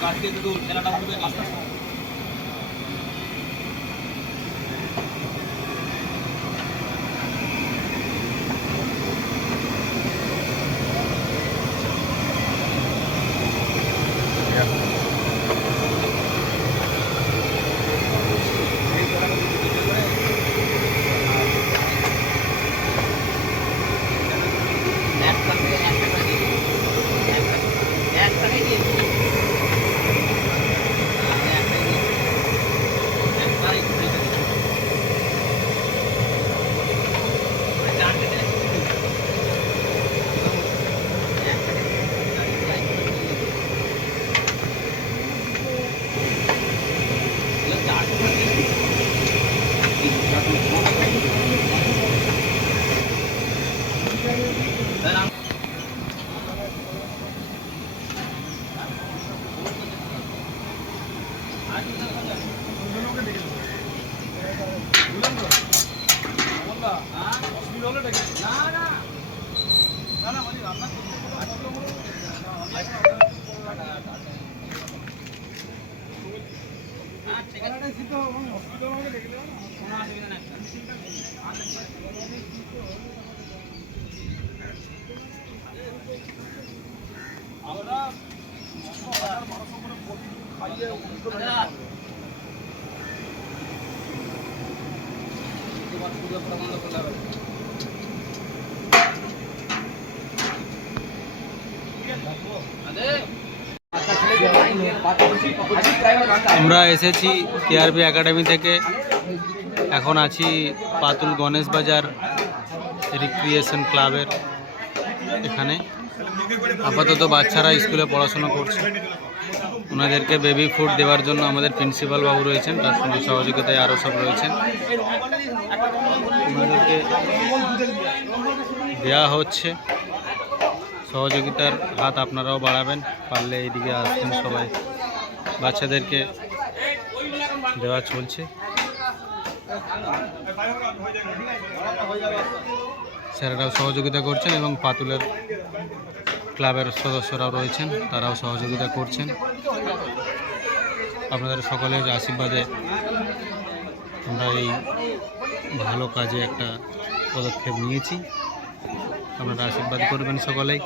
কাটতে দুটো খেলাটা হবে আস্তে আস্তে একটা থেকে একটা করে দিয়ে দিন। একটা- একটাকে দিয়ে দিন। হ্যাঁ, একটাই দিয়ে দিন। একটাই, দুইটা দিন। ওই চারটে দিলে কি দিন? একটাকে দিয়ে দিন, চারটে দিয়ে আরেকটা দিয়ে দিন। এগুলো চারটে করে দিয়ে দিন। তিন, চার, পাঁচ, ছয়, তাহলে আম- হ্যাঁ, ঠিক প্রবন্ধ করলে হবে। আমরা এসেছি টিআরপি একাডেমি থেকে। এখন আছি পাতুল গণেশ বাজার রিক্রিয়েশন ক্লাবের এখানে। আপাতত বাচ্চারা স্কুলে পড়াশোনা করছে। ওনাদেরকে বেবি ফুড দেওয়ার জন্য আমাদের প্রিন্সিপাল বাবু রয়েছেন, তার সঙ্গে সহযোগিতায় আরও সব রয়েছেন। ওনাদেরকে দেওয়া হচ্ছে। সহযোগিতার হাত আপনারাও বাড়াবেন, পারলে এইদিকে আসবেন সবাই। বাচ্চাদেরকে দেওয়া চলছে। স্যারেরাও সহযোগিতা করছেন এবং পাতুলের ক্লাবের সদস্যরাও রয়েছেন, তারাও সহযোগিতা করছেন। আপনাদের সকলের আশীর্বাদে আমরা এই ভালো কাজে একটা পদক্ষেপ নিয়েছি। আপনারা আশীর্বাদ করবেন সকলেই।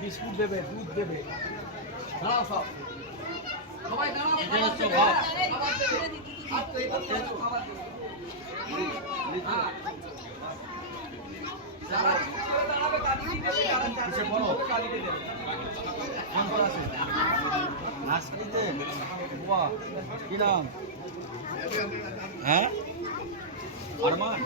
বিস্কুট দেবে দুধ দেবে। দাঁড়াও সব সবাই দাঁড়াও হ্যাঁ? আরমান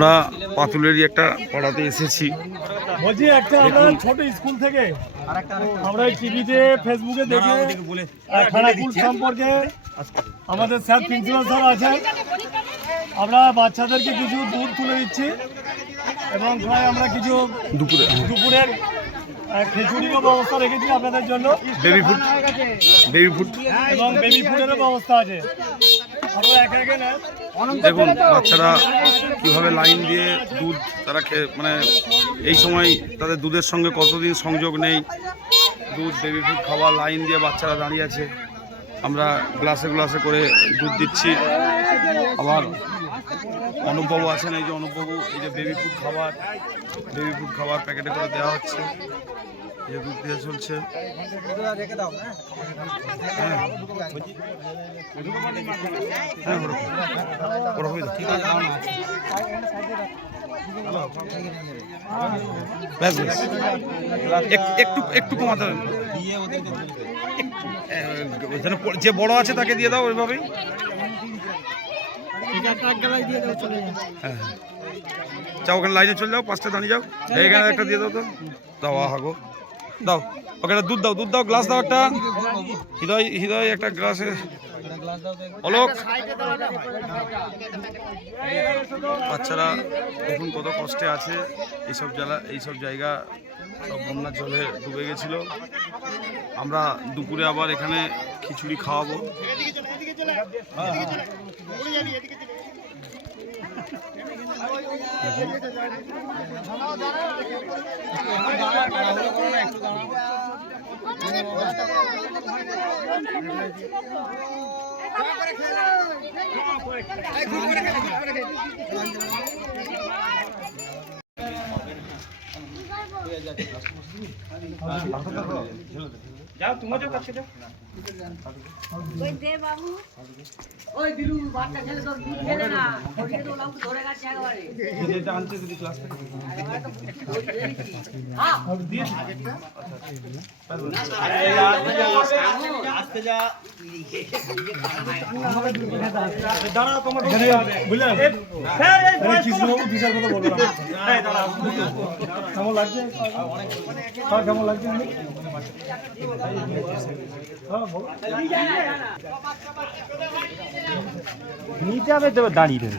আমরা পাতুলেরই একটা পাড়াতে এসেছি। বলছি একটা আমরা ছোট স্কুল থেকে আমরা এই টিভিতে ফেসবুকে দেখে খানাকুল সম্পর্কে আমাদের স্যার প্রিন্সিপাল স্যার আছেন। আমরা বাচ্চাদেরকে কিছু দুধ তুলে দিচ্ছি এবং প্রায় আমরা কিছু দুপুরে দুপুরের আহ, ব্যবস্থা রেখেছি আপনাদের জন্য। বেবি ফুড বেবি ফুড এবং বেবি ফুডেরও ব্যবস্থা আছে। আপনারা একে একে নেন। দেখুন বাচ্চারা কীভাবে লাইন দিয়ে দুধ তারা খেয়ে মানে এই সময় তাদের দুধের সঙ্গে কতদিন সংযোগ নেই। দুধ বেবি ফুড খাওয়া লাইন দিয়ে বাচ্চারা দাঁড়িয়ে আছে। আমরা গ্লাসে গ্লাসে করে দুধ দিচ্ছি। আবার অনুপবাবু আছেন এই যে অনুপবাবু এই যে বেবি ফুড খাবার বেবি ফুড খাবার প্যাকেটে করে দেওয়া হচ্ছে। হ্যাঁ একটু একটু কমাতে যে বড় আছে তাকে দিয়ে দাও ওইভাবেই। হ্যাঁ হ্যাঁ। ওখানে লাইনে চলে যাও, পাঁচটা দাঁড়িয়ে যাও। এইখানে একটা দিয়ে দাও তো। দাও আহাগো দাও। ওকে একটা দুধ দাও দুধ দাও গ্লাস দাও একটা। হৃদয় হৃদয় একটা গ্লাসে অলোক। বাচ্চারা দেখুন কত কষ্টে আছে। এইসব জেলা এইসব জায়গা সব বন্যার জলে ডুবে গেছিল। আমরা দুপুরে আবার এখানে খিচুড়ি খাওয়াবো। খেলা ওই দে বাবু। ওই দিলু বাচ্চা ছেলে তোর দুধ খেলে না। ওদিকে তো ওলাম ধরে গেছে একেবারে। হ্যাঁ বুঝলেন কৃষ্ণবাবু বিশাল কথা বললাম কেমন লাগছে হ্যাঁ। কেমন লাগছে হ্যাঁ। বলো। নিচে আমি দেবে দাঁড়িয়ে দেবে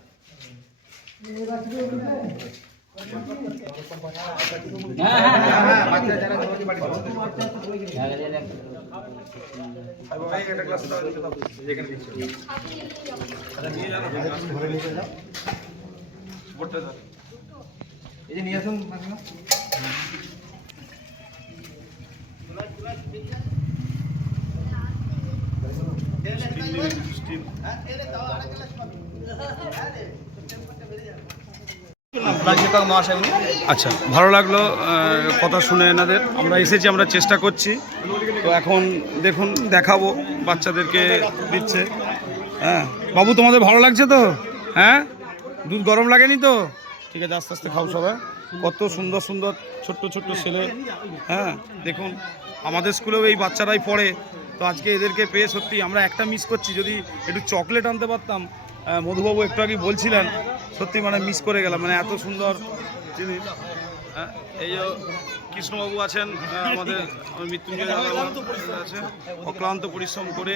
দিচ্ছ আচ্ছা নিয়ে যাও না বোটটা দাও আচ্ছা ভালো লাগল কথা শুনে এনাদের। আমরা এসেছি আমরা চেষ্টা করছি। তো এখন দেখুন দেখাবো বাচ্চাদেরকে দিচ্ছে। হ্যাঁ। বাবু তোমাদের ভালো লাগছে তো? হ্যাঁ? দুধ গরম লাগেনি তো? ঠিক আছে আস্তে আস্তে খাও সবাই। কত সুন্দর সুন্দর ছোট্ট ছোট্ট ছেলে। হ্যাঁ দেখুন আমাদের স্কুলেও এই বাচ্চারাই পড়ে। তো আজকে এদেরকে পেয়ে সত্যি আমরা একটা মিস করছি। যদি একটু চকলেট আনতে পারতাম মধুবাবু একটু আগে বলছিলেন সত্যি মানে মিস করে গেলাম মানে এত সুন্দর জিনিস হ্যাঁ, এই কৃষ্ণবাবু আছেন আহ, আমাদের মৃত্যুঞ্জয় আছে অক্লান্ত পরিশ্রম করে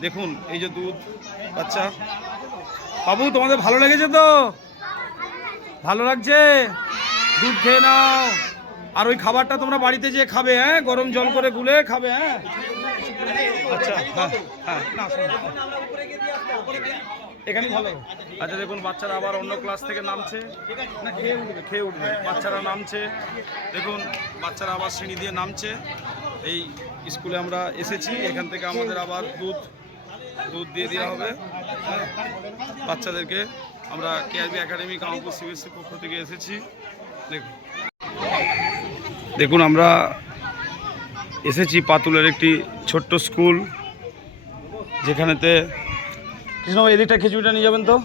দেখুন এই যে দুধ বাচ্চা। বাবু তোমাদের ভালো লেগেছে তো? ভালো লাগছে? দুধ খেয়ে নাও। আর ওই খাবারটা তোমরা বাড়িতে যেয়ে খাবে হ্যাঁ? গরম জল করে গুলে খাবে হ্যাঁ? আচ্ছা হ্যাঁ হ্যাঁ এখানে ভালো। আচ্ছা দেখুন বাচ্চারা আবার অন্য ক্লাস থেকে নামছে। খেয়ে উঠবে। বাচ্চারা নামছে। দেখুন বাচ্চারা আবার শ্রেণি দিয়ে নামছে। এই স্কুলে আমরা এসেছি। এখান থেকে আমাদের আবার দুধ দুধ দিয়ে দেওয়া হবে। হ্যাঁ, বাচ্চাদেরকে আমরা কেআরবি একাডেমি কামাপুর সিবিএসসি পক্ষ থেকে এসেছি। দেখুন। দেখুন আমরা এসেছি পাতুলের একটি ছোট্ট স্কুল যেখানেতে কৃষ্ণ এদিকটা খিচুড়িটা নিয়ে যাবেন তো।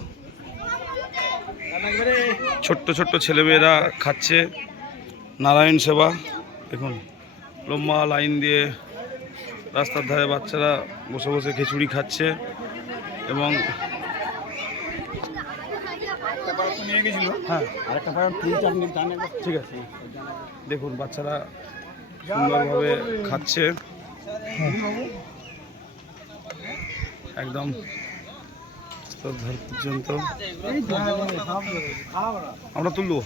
ছোট্ট ছোট্ট ছেলেমেয়েরা খাচ্ছে। নারায়ণ সেবা, দেখুন, লম্বা লাইন দিয়ে রাস্তার ধারে বাচ্চারা বসে বসে খিচুড়ি খাচ্ছে এবং হ্যাঁ ঠিক আছে। দেখুন, বাচ্চারা সুন্দরভাবে খাচ্ছে। একদম স্তরধার পর্যন্ত আমরা তুলবো।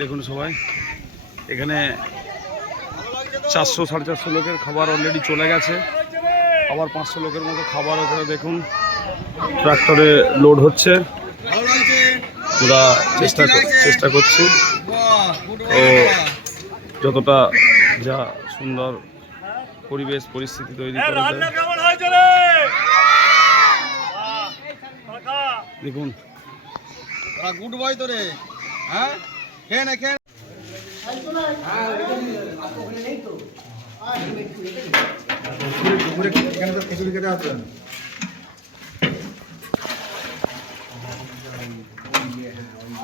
দেখুন সবাই, এখানে চারশো সাড়ে চারশো লোকের খাবার অলরেডি চলে গেছে। আবার পাঁচশো লোকের মতো খাবার ওখানে দেখুন ট্রাক্টরে লোড হচ্ছে। আমরা চেষ্টা চেষ্টা করছি। ও যতটা যা সুন্দর পরিবেশ পরিস্থিতি তৈরি করে রান্না দেয় কেমন হয়েছে রে? দেখুন। গুড বয় তো রে হ্যাঁ? খেয়ে না খেয়ে যাও জায়গা দিয়ে যাও কেন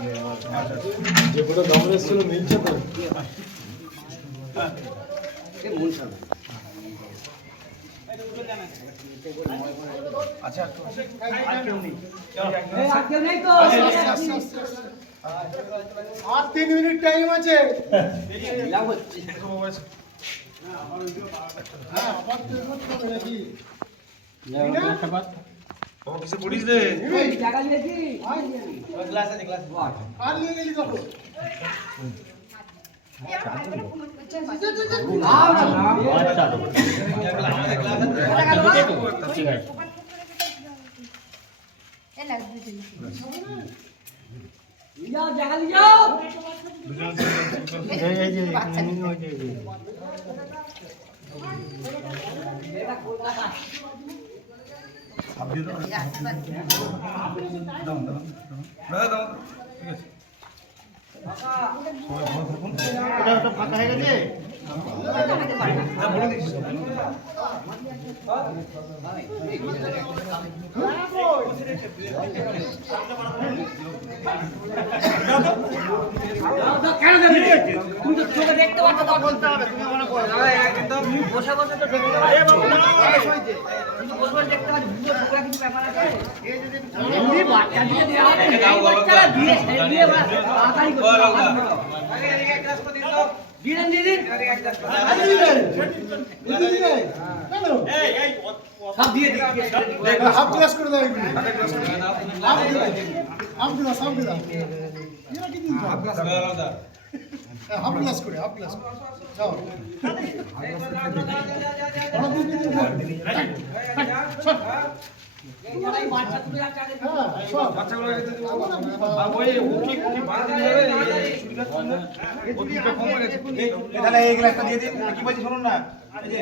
তুমি তো চোখে দেখতে পাচ্ছ তো বলতে হবে তুমি মনে করো তুমি বসে বসে তো দেখতে পাচ্ছ তুমি বসে বসে দেখতে পাচ্ছ বুঝো ঢোকা কিছু ব্যাপার আছে এমনি বাচ্চা দিয়ে দেওয়া হবে এই বাচ্চারা দিয়ে দিয়ে বা- তাড়াতাড়ি করতে হবে। দিয়ে দিন, দিয়ে দিন। সব দিয়ে দিন, দিয়ে দিন। হাফ ক্লাস করে দাও half class half class half দিন হাফ ক্লাস করে হাফ করে যাও ওরা হ্যাঁ যে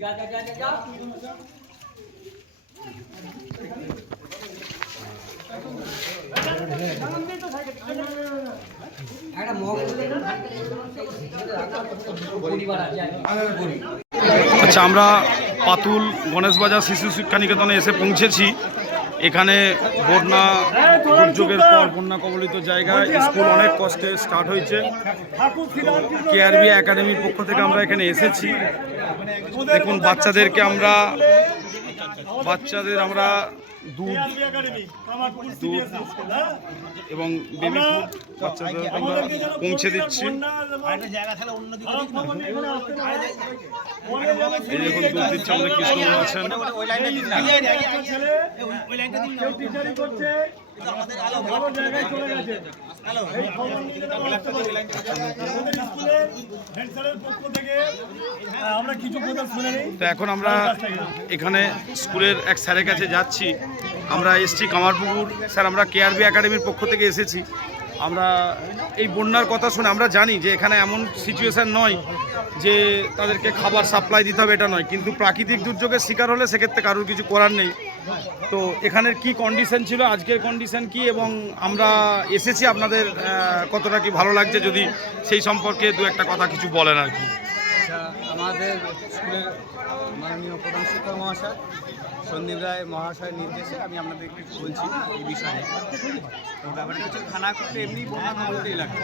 যা যা যা আচ্ছা আমরা পাতুল গণেশ বাজার শিশু শিক্ষা নিকেতনে এসে পৌঁছেছি। এখানে বন্যা, দুর্যোগের পর বন্যা কবলিত জায়গায় স্কুল অনেক কষ্টে স্টার্ট হয়েছে। কেআরবি একাডেমির পক্ষ থেকে আমরা এখানে এসেছি। দেখুন, বাচ্চাদেরকে আমরা বাচ্চাদের আমরা দুধ দুধ এবং বেবি ফুড বাচ্চাদের আমরা পৌঁছে দিচ্ছি। এই দেখুন দুধ দিচ্ছে আমাদের আছেন। কথা শুনে নেই তো এখন আমরা এখানে স্কুলের এক স্যারের কাছে যাচ্ছি। আমরা এসছি কামারপুকুর। স্যার, আমরা কেআরবি একাডেমির পক্ষ থেকে এসেছি। আমরা এই বন্যার কথা শুনে আমরা জানি যে এখানে এমন সিচুয়েশান নয় যে তাদেরকে খাবার সাপ্লাই দিতে হবে, এটা নয়। কিন্তু প্রাকৃতিক দুর্যোগের শিকার হলে সেক্ষেত্রে কারোর কিছু করার নেই। তো এখানের কি কন্ডিশন ছিল? আজকের কন্ডিশন কি? এবং আমরা এসেছি আপনাদের কতটা কি ভালো লাগছে যদি সেই সম্পর্কে দু একটা কথা কিছু বলেন আর কি। আচ্ছা আমাদের স্কুলের মাননীয় প্রধান শিক্ষক মহাশয়, সন্দীপ রায় মহাশয়ের নির্দেশে আমি আপনাদেরকে একটু বলছি এই বিষয়ে। ব্যাপারটা হচ্ছে খানাকুলে এমনি বন্যা কবলিত এলাকা।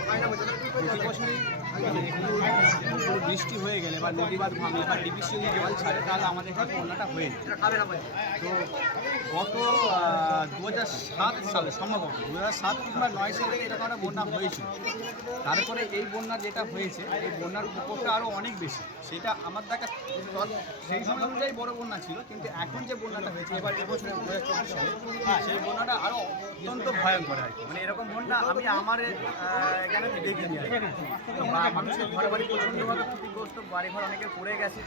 প্রতি বছরই বৃষ্টি হয়ে গেলে বা নদী বাঁধ ভাঙলে বা ডিপিসি জল ছাড়ে, তাহলে আমাদের এখানে বন্যাটা হয়ে তো গত দু সাত সালে, সম্ভবত দু হাজার সাত কিংবা নয় সালে এরকম একটা বন্যা হয়েছিল। তারপরে এই বন্যা যেটা হয়েছে, এই বন্যার উপরটা আরও অনেক বেশি। সেটা আমার দেখা সেই সময় অনুযায়ী বড় বন্যা ছিল, কিন্তু এখন যে বন্যাটা হয়েছে, এবার এবছরে দু হাজার চব্বিশ সালে, সেই বন্যাটা আরও অত্যন্ত ভয়ঙ্কর আর মানে এরকম বন্যা আমি আমার এখানে দেখিনি মানুষের ঘরে বাড়ি প্রচণ্ডভাবে ক্ষতিগ্রস্ত বাড়িঘর অনেকের পড়ে গেছে।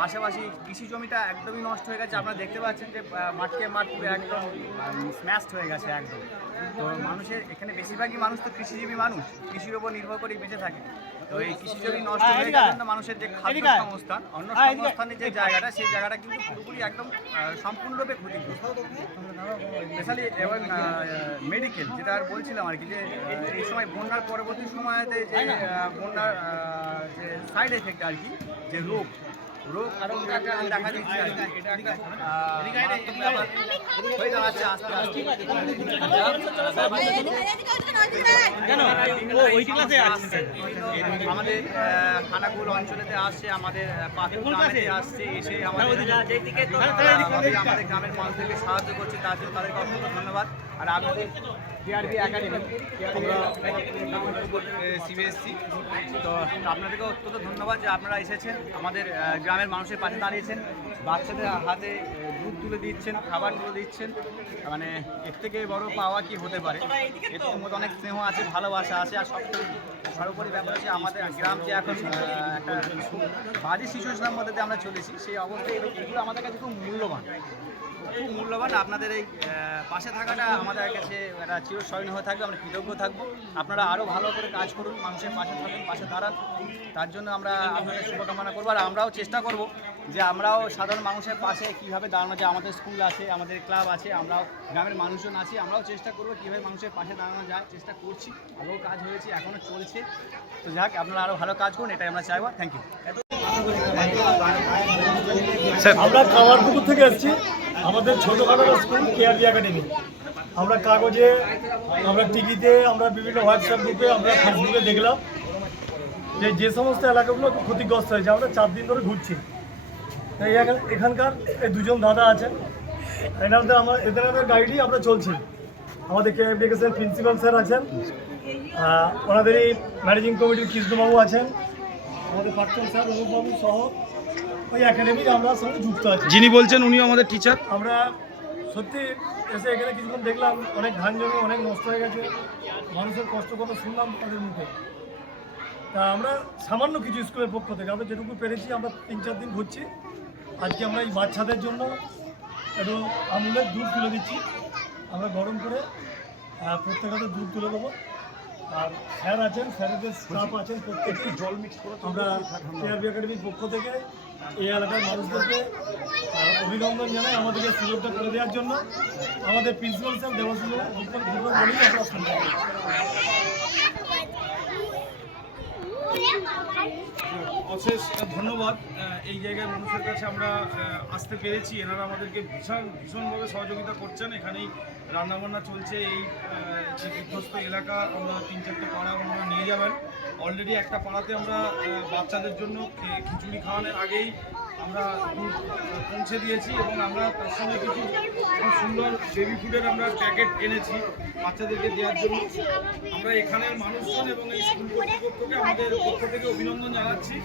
পাশাপাশি কৃষি জমিটা একদমই নষ্ট হয়ে গেছে। আপনারা দেখতে পাচ্ছেন যে মাঠকে মাঠ পুরো একদম স্ম্যাশড হয়ে গেছে একদম। তো মানুষের, এখানে বেশিরভাগই মানুষ তো কৃষিজীবী মানুষ। কৃষির ওপর নির্ভর করেই বেঁচে থাকে। তো এই কৃষি জমি নষ্ট হয়ে জন্য মানুষের যে খাদ্য সংস্থান অন্য সংস্থানের যে জায়গাটা সেই জায়গাটা কিন্তু পুরোপুরি একদম সম্পূর্ণরূপে ক্ষতিগ্রস্ত। স্পেশালি এবং মেডিকেল যেটা আর বলছিলাম আর কি যে এই- এই সময় বন্যার পরবর্তী সময়তে যে বন্যার যে সাইড এফেক্ট আর কি যে রোগ রোগ দেখা দিচ্ছে হয়ে আস্তে আস্তে আমাদের খানাকুল অঞ্চলেতে আসছে আমাদের আসছে এসে আমাদের আমাদের গ্রামের মানুষদেরকে সাহায্য করছে তার জন্য তাদেরকে অসংখ্য ধন্যবাদ। আর আপনাদের কেআরবি একাডেমি তো আপনাদেরকে অত্যন্ত ধন্যবাদ যে আপনারা এসেছেন। আমাদের গ্রামের মানুষের পাশে দাঁড়িয়েছেন। বাচ্চাদের হাতে দুধ তুলে দিচ্ছেন, খাবার তুলে দিচ্ছেন। মানে এর থেকে বড় পাওয়া কি হতে পারে? এর মধ্যে অনেক স্নেহ আছে, ভালোবাসা আছে, আর সব সর্বোপরি ব্যাপার আছে আমাদের গ্রাম যে এখন একটা বাজে সিচুয়েশনের মধ্যে আমরা চলেছি, সেই অবস্থায় এগুলো আমাদের কাছে খুব মূল্যবান। খুব মূল্যবান। আপনাদের এই পাশে থাকাটা আমাদের কাছে একটা চিরস্মরণীয় হয়ে থাকবে। আমরা কৃতজ্ঞ থাকব। আপনারা আরও ভালো করে কাজ করুন, মানুষের পাশে থাকুন, পাশে দাঁড়ান। তার জন্য আমরা আপনাদের শুভকামনা করব। আর আমরাও চেষ্টা করব যে আমরাও সাধারণ মানুষের পাশে কীভাবে দাঁড়ানো যায়। আমাদের স্কুল আছে, আমাদের ক্লাব আছে, আমরাও গ্রামের মানুষজন আছি। আমরাও চেষ্টা করব কীভাবে মানুষের পাশে দাঁড়ানো যায়। চেষ্টা করছি। আগেও কাজ হয়েছে এখনও চলছে। তো যাক, আপনারা আরও ভালো কাজ করুন, এটাই আমরা চাইব। থ্যাংক ইউ আমরা কামারপুকুর থেকে এসেছি আমাদের ছোটোখাটো স্কুল কেআরবি একাডেমি। আমরা কাগজে আমরা টিভিতে আমরা বিভিন্ন হোয়াটসঅ্যাপ গ্রুপে আমরা ফেসবুকে দেখলাম যে যে সমস্ত এলাকাগুলো ক্ষতিগ্রস্ত হয়েছে আমরা চার দিন ধরে ঘুরছি। এখানকার এই দুজন দাদা আছেন। এনাদের আমার এদের গাইডই আমরা চলছি। আমাদের কেআরবি একাডেমির প্রিন্সিপাল স্যার আছেন। আহ, ওনাদের এই ম্যানেজিং কমিটির কৃষ্ণবাবু আছেন। আমাদের প্রাক্তন স্যার অনুপবাবু সহ ওই একাডেমির আমরা সঙ্গে যুক্ত আছি। যিনি বলছেন উনিও আমাদের টিচার আমরা সত্যি এসে এখানে কিছুক্ষণ দেখলাম অনেক ধান জমি অনেক নষ্ট হয়ে গেছে। মানুষের কষ্ট কথা শুনলাম তাদের মুখে। তা আমরা সামান্য কিছু স্কুলের পক্ষ থেকে আমরা যেটুকু পেরেছি আমরা তিন চার দিন ঘুরছি। আজকে আমরা এই বাচ্চাদের জন্য একটু আমুলের দুধ তুলে দিচ্ছি। আমরা গরম করে আহ, প্রত্যেকটা দুধ তুলে দেবো। আর স্যার আছেন স্যারেদের স্টাফ আছেন প্রত্যেকটি জল মিক্স করে আমরা একাডেমির পক্ষ থেকে এই এলাকার মানুষদেরকে অভিনন্দন জানাই আমাদেরকে সুযোগটা করে দেওয়ার জন্য। আমাদের প্রিন্সিপাল স্যার বলেই আমরা অশেষ ধন্যবাদ। এই জায়গায় মানুষের কাছে আমরা আসতে পেরেছি। এনারা আমাদেরকে ভীষণ, ভীষণভাবে সহযোগিতা করছেন। এখানেই রান্নাবান্না চলছে এই বিধ্বস্ত এলাকা, আমরা তিন চারটে পাড়া ওনারা নিয়ে যাবেন অলরেডি একটা পাড়াতে আমরা বাচ্চাদের জন্য খিচুড়ি খাওয়ানোর আগেই আমরা পৌঁছে দিয়েছি এবং আমরা তার সঙ্গে কিছু খুব সুন্দর বেবি ফুডের আমরা প্যাকেট এনেছি বাচ্চাদেরকে দেওয়ার জন্য। আমরা এখানের মানুষজন এবং এই স্কুল কর্তৃপক্ষকে আমাদের পক্ষ থেকে অভিনন্দন জানাচ্ছি।